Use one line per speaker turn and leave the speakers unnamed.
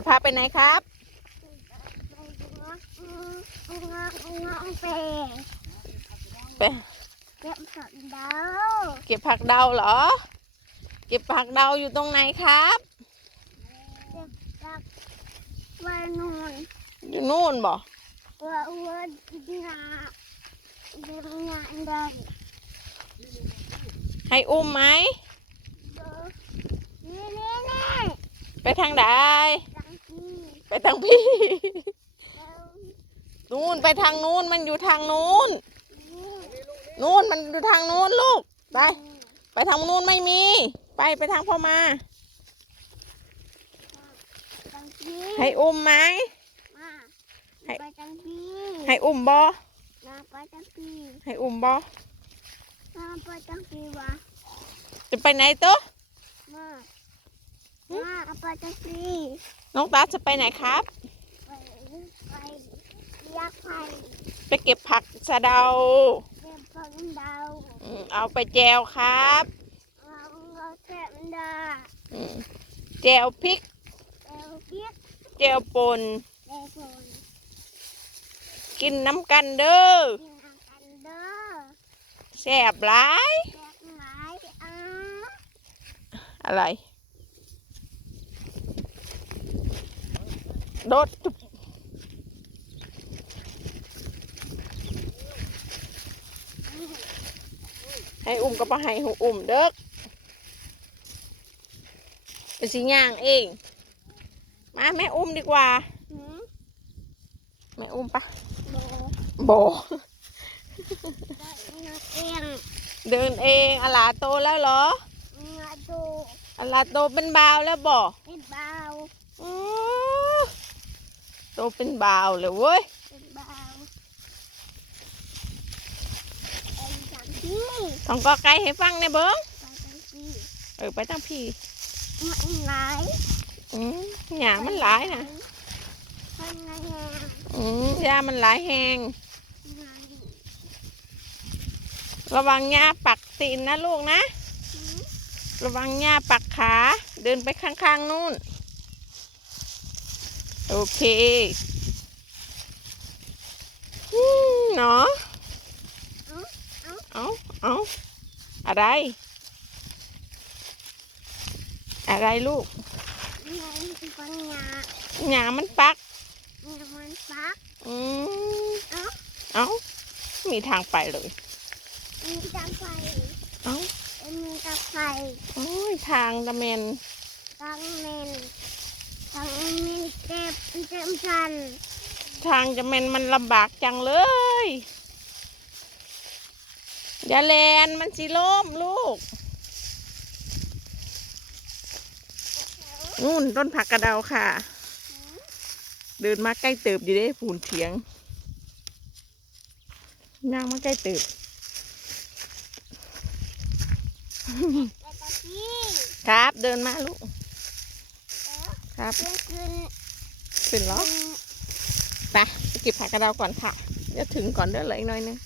จะพาไปไหนครับ
ไป
ไป
เก็บผักดาว
เก็บผักเดาเหรอ เก็บผักเดาอยู่ตรงไหนครับ
เก็บผักวานูน
อยู่นู่นบ่
วาวันงาเก็บงานได้
ให้อุ้มไหม
นี่นี่นี่
ไปทางใด
จังที่
ไปทางพี่
แล้ว
นู่นไปทางนู้นมันอยู่ทางนู้น
นี่
นู้นมันอยู่ทางนู้นลูก ไป ไปทางนู้นไม่มี ไปไปทางพ่อมา
จังที่
ให้อุ้มไหม
มา
ให้
ไปจังที่
ให้อุ้มบ่
มาไปจังที่
ให้อุ้มบ่
มาไปจังที่วะ
จะไปไหนตัว
มา มาไปจังที่
น้องตาจะไปไหนครับ
ไปไปอยากไป
ไปเก็บผักสะเดา
เก็บผักดาว
อืมเอาไปแจวครับ
เอาเงินแสนดา
อืมแจวพริก
เอวเปียก
แจวป่น
เอวคน
กินน้ำกันเด้อ
กินอากันเด้อ
แซ่บหลาย
แจกหลายอะ
อะไร โดดจุ๊บให้อุ้มก็ไปให้หูอุ้มเด้อไปสิย่างเอง มาแม่อุ้มดีกว่า
หืม
แม่อุ้มปะ
โบ
โบ
ได้เงินเอง
เดินเองอลาโตแล้วเหรอ
เงินดู
อลาโตเป็นบาวแล้วบ่
เป็นเบา
อื้อโตเป็นบาวเลยเว้ย
เป็นเบาเอ็นจังที่
ทองก็ไกลให้ฟังในเบิ้ง
ไปจังที่
เออไปตั้งพี่
มันหลาย
อืมหญ้ามันหลายนะ
มันหลาย
อืมหญ้ามันหลายแหง
หลาย
ระวังหญ้าปักตีนนะลูกนะ
หืม
ระวังหญ้าปักขา เดินไปข้างๆนู่น โอเคอืมเนาะเอาเอาอะไร อะไรลูก
เงินปัญญา
หญ้ามันปัก
เงินมันฟัก
อืม
เอ้า
เอามีทางไปเลย
มีตะไคร้
เอา
มีตะไคร้
โอ้ยทางตะเมน
ตังเมน ตังเมนเจ็บเจ็บจัน
ทางจะเมนมันลำบากจังเลย อย่าแลนมันสิล้มลูก นู่นต้นผักกระเดาค่ะ เดินมาใกล้เติบอยู่เด้ผูนเถียงย่างมาใกล้เติบ
แล้วก็ที่
ครับเดินมาลูก
เออ
ครับ
เพื่อนขึ้น
ขึ้นแล้ว
ขึ้น
ไปไปเก็บผักกระเดาก่อนค่ะเดี๋ยวถึงก่อนเด้อเหลยอีกหน่อยนึง